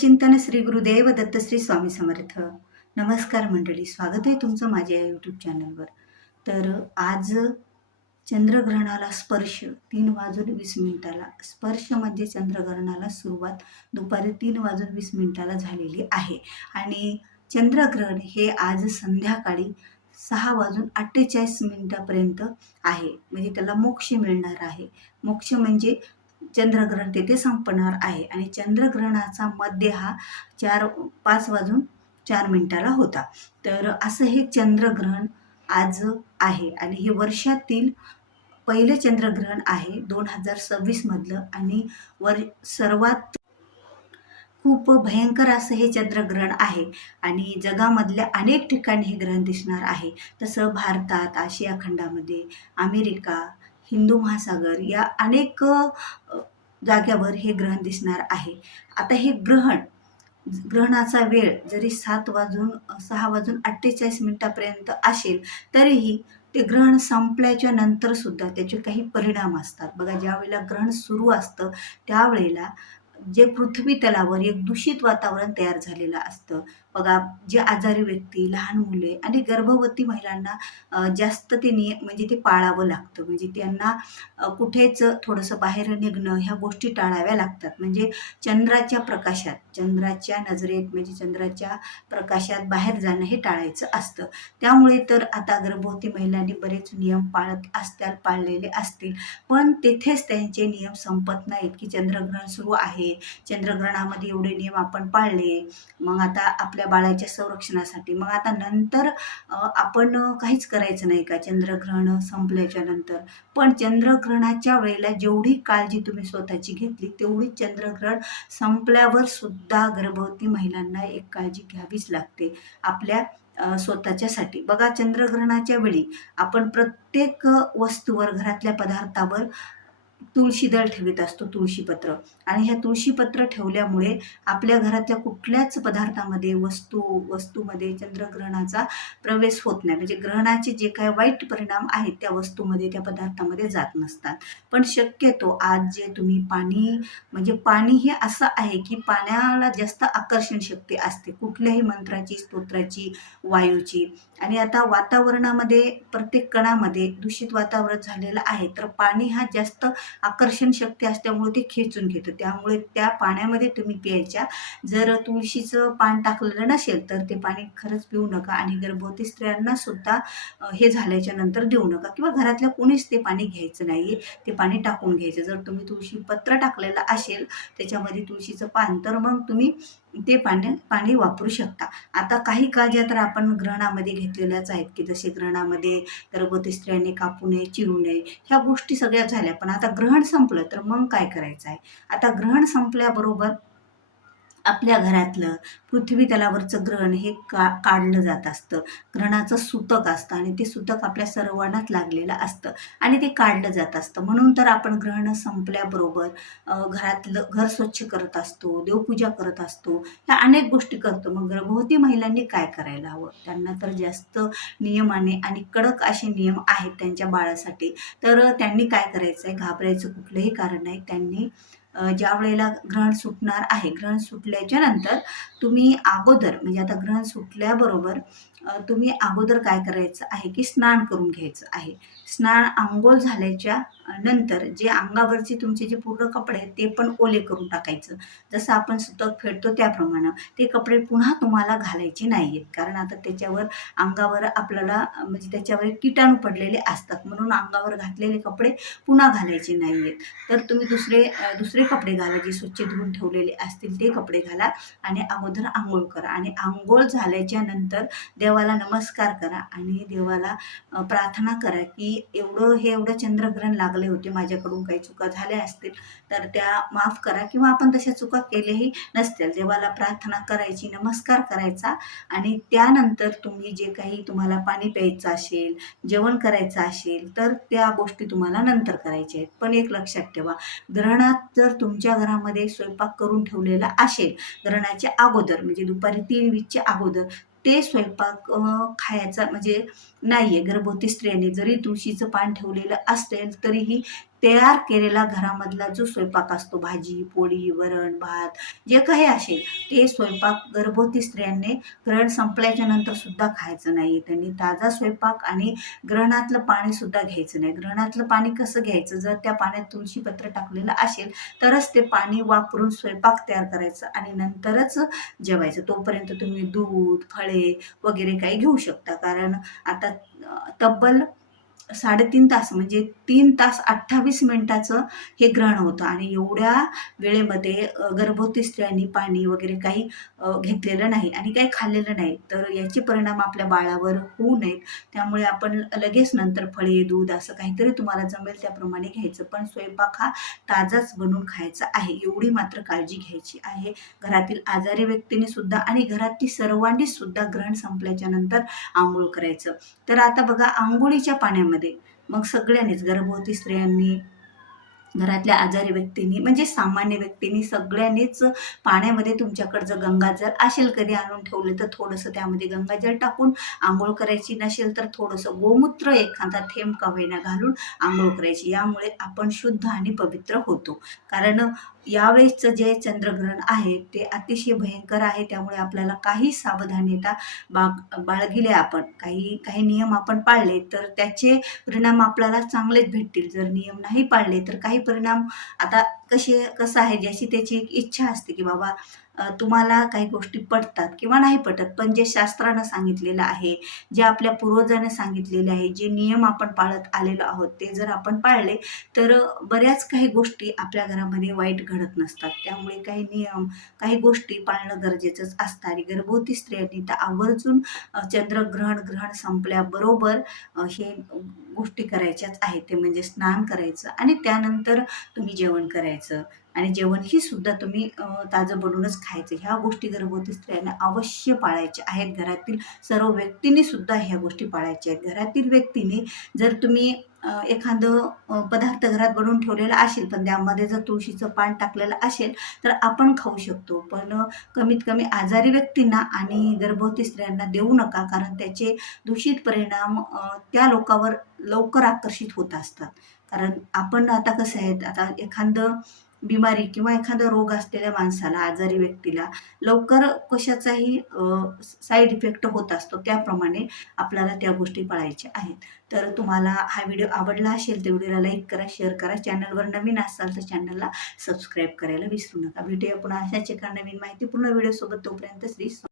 चिंतन श्री गुरुदेव दत्त श्री स्वामी समर्थ. नमस्कार मंडळी, स्वागत आहे तुमचं माझ्या यूट्यूब चॅनलवर. तर आज चंद्रग्रहणाला स्पर्श 3:20 स्पर्श म्हणजे चंद्रग्रहणाला सुरुवात दुपारी 3:20 झालेली आहे आणि चंद्रग्रहण हे आज संध्याकाळी 6:48 पर्यंत आहे. म्हणजे त्याला मोक्ष मिळणार आहे. मोक्ष म्हणजे चंद्रग्रहण तेथे संपणार आहे आणि चंद्रग्रहणाचा मध्य हा 5:04 होता. तर असं हे चंद्रग्रहण आज आहे आणि हे वर्षातील पहिले चंद्रग्रहण आहे 2026 मधलं आणि सर्वात खूप भयंकर असं हे चंद्रग्रहण आहे आणि जगामधल्या अनेक ठिकाणी हे ग्रहण दिसणार आहे. तसं भारतात, आशिया खंडामध्ये, अमेरिका, हिंदू महासागर या अनेक जाग्यावर हे ग्रहण दिसणार आहे. आता हे ग्रहणाचा वेळ जरी 6:48 पर्यंत असेल तरीही ते ग्रहण संपल्याच्या नंतर सुद्धा त्याचे काही परिणाम असतात. बघा, ज्या वेळेला ग्रहण सुरू असतं त्यावेळेला जे पृथ्वी तलावर एक दूषित वातावरण तयार झालेलं असतं. बघा, जे आजारी व्यक्ती, लहान मुले आणि गर्भवती महिलांना जास्त ते म्हणजे ते पाळावं लागतं. म्हणजे त्यांना कुठेच थोडंसं बाहेर निघणं ह्या गोष्टी टाळाव्या लागतात. म्हणजे चंद्राच्या नजरेत म्हणजे चंद्राच्या प्रकाशात बाहेर जाणं हे टाळायचं असतं. त्यामुळे तर आता गर्भवती महिलांनी बरेच नियम पाळलेले असतील, पण तेथेच त्यांचे नियम संपत नाहीत की चंद्रग्रहण सुरू आहे, चंद्रग्रहणामध्ये एवढे नियम आपण पाळले, मग आता आपल्या बाळाच्या संरक्षणासाठी मग आता नंतर आपण काहीच करायचं नाही का चंद्रग्रहण संपल्याच्या नंतर. पण चंद्रग्रहणाच्या वेळेला जेवढी काळजी तुम्ही स्वतःची घेतली तेवढी चंद्रग्रहण संपल्यावर सुद्धा गर्भवती महिलांना एक काळजी घ्यावीच लागते आपल्या स्वतःच्यासाठी. बघा, चंद्रग्रहणाच्या वेळी आपण प्रत्येक वस्तूवर, घरातल्या पदार्थावर तुळशीदल ठेवीत असतो, तुळशीपत्र. आणि ह्या तुळशीपत्र ठेवल्यामुळे आपल्या घरातल्या कुठल्याच पदार्थामध्ये वस्तूमध्ये चंद्रग्रहणाचा प्रवेश होत नाही. म्हणजे ग्रहणाचे जे काही वाईट परिणाम आहेत त्या वस्तूमध्ये, त्या पदार्थामध्ये जात नसतात. पण शक्यतो आज जे तुम्ही पाणी हे असं आहे की पाण्याला जास्त आकर्षण शक्ती असते कुठल्याही मंत्राची, स्तोत्राची, वायूची. आणि आता वातावरणामध्ये प्रत्येक कणामध्ये दूषित वातावरण झालेलं आहे, तर पाणी हा जास्त आकर्षण शक्ती असल्यामुळे ते खेचून घेतं. त्यामुळे त्या पाण्यामध्ये तुम्ही प्यायच्या जर तुळशीचं पान टाकलेलं नसेल तर ते पाणी खरंच पिऊ नका आणि गर्भवती स्त्रियांना सुद्धा हे झाल्याच्या नंतर देऊ नका किंवा घरातल्या कोणीच ते पाणी घ्यायचं नाही, ते पाणी टाकून घ्यायचं. जर तुम्ही तुळशी पत्र टाकलेलं असेल त्याच्यामध्ये तुळशीचं पान, तर मग तुम्ही ते पाणी वापरू शकता. आता काही काळज्या तर आपण ग्रहणामध्ये घेतलेल्याच आहेत की जसे ग्रहणामध्ये गर्भवती स्त्रियांनी कापू नये, चिरू नये, ह्या गोष्टी सगळ्या झाल्या. पण आता ग्रहण संपलं तर मग काय करायचं आहे? आता ग्रहण संपल्याबरोबर आपल्या घरातलं पृथ्वी तलावरचं ग्रहण हे काढलं जात असतं. ग्रहणाचं सूतक असतं आणि ते सूतक आपल्या सर्वांनाच लागलेलं असतं आणि ते काढलं जात असतं. म्हणून तर आपण ग्रहण संपल्याबरोबर घर स्वच्छ करत असतो, देवपूजा करत असतो, ह्या अनेक गोष्टी करतो. मग गर्भवती महिलांनी काय करायला हवं? त्यांना तर जास्त नियमाने आणि कडक असे नियम आहेत त्यांच्या बाळासाठी. तर त्यांनी काय करायचं आहे? घाबरायचं कुठलंही कारण नाही. त्यांनी ज्या वेळेला ग्रहण सुटणार आहे, ग्रहण सुटल्याच्या नंतर तुम्ही अगोदर म्हणजे आता ग्रहण सुटल्याबरोबर तुम्ही अगोदर काय करायचं आहे की स्नान करून घ्यायचं आहे. आंघोळ झाल्याच्या नंतर जे अंगावरचे तुमचे जे पूर्ण कपडे आहेत ते पण ओले करून टाकायचं. जसं आपण सुतक फेडतो त्याप्रमाणे ते कपडे पुन्हा तुम्हाला घालायचे नाही आहेत, कारण आता त्याच्यावर अंगावर आपल्याला म्हणजे त्याच्यावर किटाणू पडलेले असतात, म्हणून अंगावर घातलेले कपडे पुन्हा घालायचे नाही आहेत. तर तुम्ही दुसरे कपडे घाला, जे स्वच्छ धुवून ठेवलेले असतील ते कपडे घाला आणि अगोदर आंघोळ करा. आणि आंघोळ झाल्याच्या नंतर देवाला नमस्कार करा आणि देवाला प्रार्थना करा की एवढं चंद्रग्रहण लागले होते, माझ्याकडून काही चुका झाल्या असतील तर त्या माफ करा, किंवा आपण तशा चुका केल्याही नसतील. देवाला प्रार्थना करायची, नमस्कार करायचा आणि त्यानंतर तुम्ही जे काही तुम्हाला पाणी प्यायचं असेल, जेवण करायचं असेल तर त्या गोष्टी तुम्हाला नंतर करायच्या आहेत. पण एक लक्षात ठेवा, ग्रहणात जर तुमच्या घरामध्ये स्वयंपाक करून ठेवलेला असेल ग्रहणाच्या अगोदर म्हणजे दुपारी 3:20च्या अगोदर, ते स्वयंपाक खायचा म्हणजे नाहीये. गर्भवती स्त्रियांनी जरी तुळशीचं पान ठेवलेलं असेल तरीही तयार केलेला घरामधला जो स्वयंपाक असतो, भाजी पोळी वरण भात जे काही असेल ते स्वयंपाक गर्भवती स्त्रियांनी ग्रहण संपल्याच्या नंतर सुद्धा खायचं नाही. त्यांनी ताजा स्वयंपाक आणि ग्रहणातलं पाणी सुद्धा घ्यायचं नाही. ग्रहणातलं पाणी कसं घ्यायचं, जर त्या पाण्यात तुळशीपत्र टाकलेलं असेल तरच ते पाणी वापरून स्वयंपाक तयार करायचं आणि नंतरच जेवायचं. तोपर्यंत तुम्ही दूध फळे वगैरे काही घेऊ शकता. कारण आता तब्बल 3.5 तास म्हणजे 3 तास 28 मिनिटाचं हे ग्रहण होतं आणि एवढ्या वेळेमध्ये गर्भवती स्त्रियांनी पाणी वगैरे काही घेतलेलं नाही आणि काही खाल्लेलं नाही, तर याचे परिणाम आपल्या बाळावर होऊ नयेत. त्यामुळे आपण लगेच नंतर फळे दूध असं काहीतरी तुम्हाला जमेल त्याप्रमाणे घ्यायचं, पण स्वयंपाक हा ताजाच बनवून खायचा आहे, एवढी मात्र काळजी घ्यायची आहे. घरातील आजारी व्यक्तीने सुद्धा आणि घरातील सर्वांनी सुद्धा ग्रहण संपल्याच्या नंतर आंघोळ करायचं. तर आता बघा, अंघोळीच्या पाण्यामध्ये मग सगळ्यांनीच गर्भवती स्त्रियांनी घरातल्या आजारी व्यक्तींनी म्हणजे सामान्य व्यक्तींनी सगळ्यांनीच पाण्यामध्ये तुमच्याकडे जर गंगाजल असेल कधी आणून ठेवले तर थोडंसं त्यामध्ये गंगाजल टाकून आंघोळ करायची, नसेल तर थोडंसं गोमूत्र एखादा थेंब का होईना घालून आंघोळ करायची. यामुळे आपण शुद्ध आणि पवित्र होतो. कारण यावेळेसचं जे चंद्रग्रहण आहे ते अतिशय भयंकर आहे. त्यामुळे आपल्याला काही सावधानता बाळगली आपण, काही काही नियम आपण पाळले तर त्याचे परिणाम आपल्याला चांगलेच भेटतील. जर नियम नाही पाळले तर काही परिणाम आता कसं आहे, ज्याची त्याची एक इच्छा असते की बाबा तुम्हाला काही गोष्टी पटतात किंवा नाही पटत, पण जे शास्त्रानं सांगितलेलं आहे, जे आपल्या पूर्वजांनी सांगितलेले आहे, जे नियम आपण पाळत आलेलो आहोत ते जर आपण पाळले तर बऱ्याच काही गोष्टी आपल्या घरामध्ये वाईट घडत नसतात. त्यामुळे काही नियम काही गोष्टी पाळणं गरजेचंच असतं आणि गर्भवती स्त्रियांनी तर आवर्जून ग्रहण संपल्याबरोबर हे गोष्टी करायच्याच आहेत. ते म्हणजे स्नान करायचं आणि त्यानंतर तुम्ही जेवण करायचं आणि जेवण ही सुद्धा तुम्ही ताजं बनवूनच खायचं. ह्या गोष्टी गर्भवती स्त्रियांना अवश्य पाळायच्या आहेत. घरातील सर्व व्यक्तींनी सुद्धा ह्या गोष्टी पाळायच्या आहेत. घरातील व्यक्तीने जर तुम्ही एखादं पदार्थ घरात बनवून ठेवलेला असेल पण त्यामध्ये जर तुळशीचं पान टाकलेलं असेल तर आपण खाऊ शकतो, पण कमीत कमी आजारी व्यक्तींना आणि गर्भवती स्त्रियांना देऊ नका. कारण त्याचे दूषित परिणाम त्या लोकांवर लवकर आकर्षित होत असतात. कारण आपण आता कसं आहे, आता एखादं बिमारी किंवा एखादा रोग असलेल्या माणसाला, आजारी व्यक्तीला लवकर कशाचाही साईड इफेक्ट होत असतो. त्याप्रमाणे आपल्याला त्या गोष्टी पाळायच्या आहेत. तर तुम्हाला हा व्हिडिओ आवडला असेल तर व्हिडिओला लाईक करा, शेअर करा. चॅनलवर नवीन असाल तर चॅनलला सबस्क्राईब करायला विसरू नका. भेटूया पुन्हा अशाच एका नवीन माहितीपूर्ण व्हिडिओसोबत. तोपर्यंत श्री